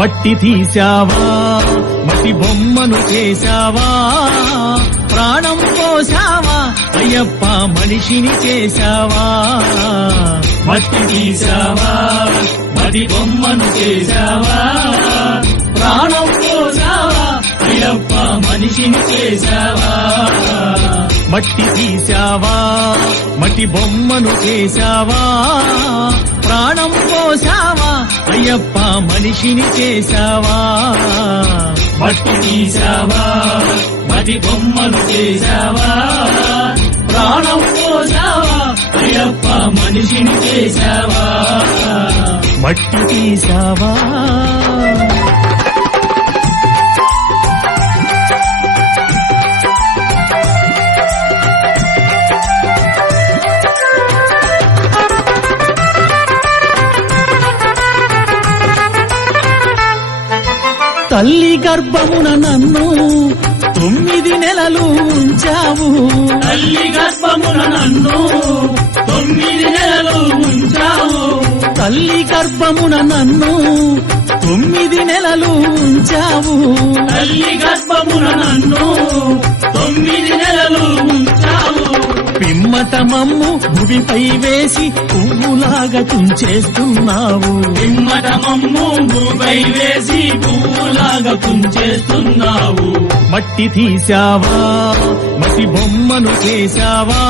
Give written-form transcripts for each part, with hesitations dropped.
మట్టి తీశావా మట్టి బొమ్మను చేశావా ప్రాణం పోసావా అయ్యప్ప మనిషిని చేశావా మట్టి తీశావా మట్టి బొమ్మను చేశావా ప్రాణం పోసావా అయ్యప్ప మనిషిని చేశావా మట్టి తీశావా మట్టి బొమ్మను చేశావా ప్రాణం పోసావా అయ్యప్ప మనిషిని చేశావా మట్టి తీశావా మట్టి బొమ్మను చేశావా ప్రాణం పోసావా అయ్యప్ప మనిషిని చేశావా మట్టి తీశావా తల్లి గర్భమున నన్ను 9 నెలలు ఉంచావు తల్లి గర్భమున నన్ను 9 నెలలు ఉంచావు తల్లి గర్భమున నన్ను 9 నెలలు ఉంచావు తల్లి గర్భమున నన్ను 9 నెలలు ఉంచావు పిమ్మట మమ్ము భూమిపై వేసి పువ్వులాగా తుంచేస్తున్నావు పిమ్మట మమ్ము భూమిపై వేసి పువ్వులాగా తుంచేస్తున్నావు మట్టి తీశావా మట్టి బొమ్మను చేశావా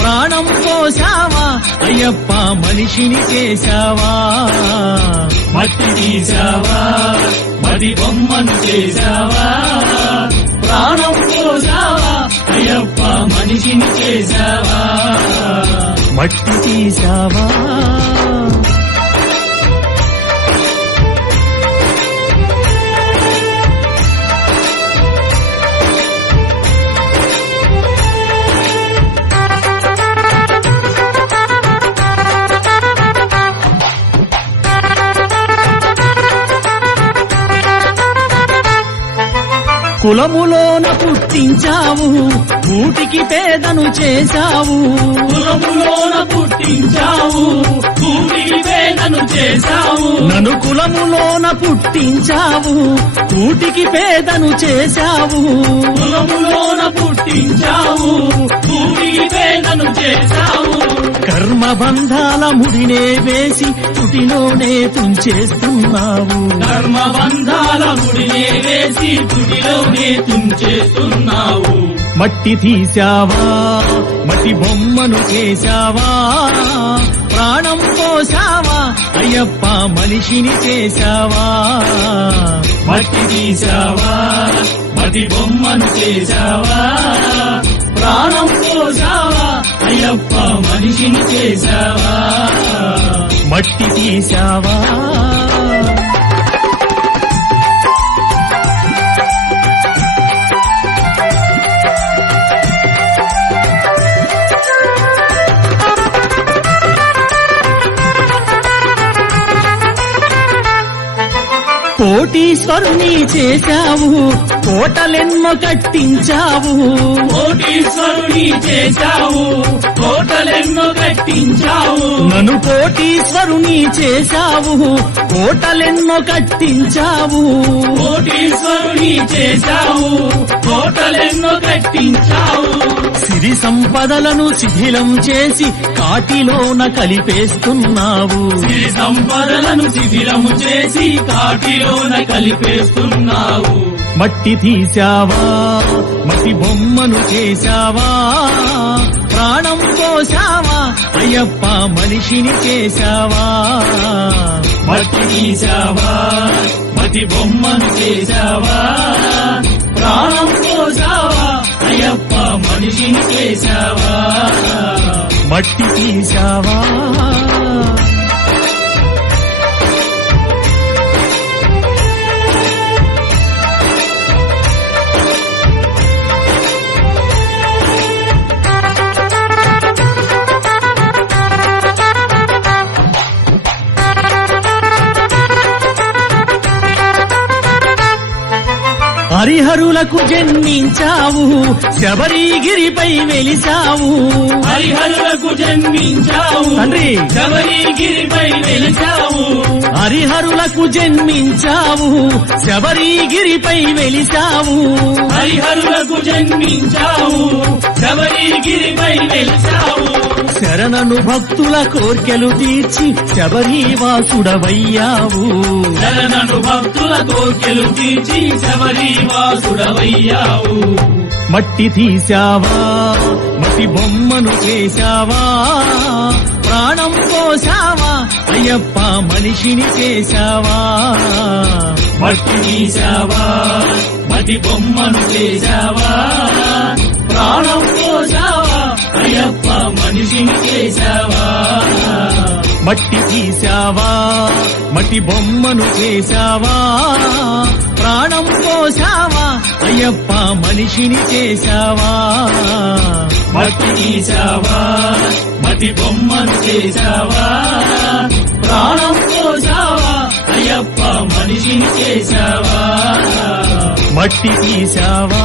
ప్రాణం పోసావా అయ్యప్ప మనిషిని చేశావా మట్టి తీశావా మట్టి బొమ్మను చేశావా ప్రాణం పోసావా అయ్యప్ప మనిషిని చేశావా మట్టి తీశావా కులములోన పుట్టించావు కూటికి పేదను చేశావు కులములోన పుట్టించావు కూటికి పేదను చేశావు నన్ను కులములోన పుట్టించావు కూటికి పేదను చేశావు కులములోన పుట్టించావు కూటికి పేదను చేశావు కర్మబంధాల ముడినే వేసి తుటిలోనే తుంచేస్తున్నావు కర్మబంధాల ముడినే వేసి తుటిలోనే తుంచేస్తున్నావు మట్టి తీశావా మట్టి బొమ్మను చేశావా ప్రాణం పోసావా అయ్యప్ప మనిషిని చేశావా మట్టి తీశావా మట్టి బొమ్మను చేశావా ప్రాణం పోసావా అయ్యప్ప మనిషిని చేశావా మట్టి తీశావా కోటీశ్వరుని చేశావు కోటలెన్నో కట్టించావు కోటీశ్వరుని చేశావు కోటలెన్నో కట్టించావు నన్ను కోటీశ్వరుని చేశావు కోటలెన్నో కట్టించావు కోటీశ్వరుని చేశావు కోటలెన్నో కట్టించావు సిరి సంపదలను శిథిలం చేసి కాటిలోన కలిపేస్తున్నావు సిరి సంపదలను శిథిలము చేసి కాటిలోన కలిపేస్తున్నావు మట్టి తీశావా మట్టి బొమ్మను చేశావా ప్రాణం పోసావా అయ్యప్ప మనిషిని చేశావా మట్టి తీశావా మట్టి బొమ్మను చేశావా ప్రాణం పోసావా అయ్యప్ప మనిషిని చేశావా మట్టి తీశావా హరిహరులకు జన్మించావు శబరిగిరిపై వెలిసావు హరిహరులకు జన్మించావు తండ్రి శబరిగిరిపై వెలిసావు హరిహరులకు జన్మించావు శబరిగిరిపై వెలిసావు హరిహరులకు జన్మించావు శబరిగిరిపై వెలిసావు శరణను భక్తుల కోర్కెలు తీర్చి శబరివాసుడవయ్యావు శరణను భక్తుల కోర్కెలు తీర్చి శబరివాసుడవయ్యావు మట్టి తీశావా మట్టి బొమ్మను చేశావా ప్రాణం పోసావా అయ్యప్ప మనిషిని చేశావా మట్టి తీశావా మట్టి బొమ్మను చేశావా ప్రాణం పోసావా అయ్యప్ప మనిషిని చేశావా మట్టి తీశావా మట్టి బొమ్మను చేశావా ప్రాణం పోసావా అయ్యప్ప మనిషిని చేశావా మట్టి తీశావా మట్టి బొమ్మను చేశావా ప్రాణం పోసావా అయ్యప్ప మనిషిని చేశావా మట్టి తీశావా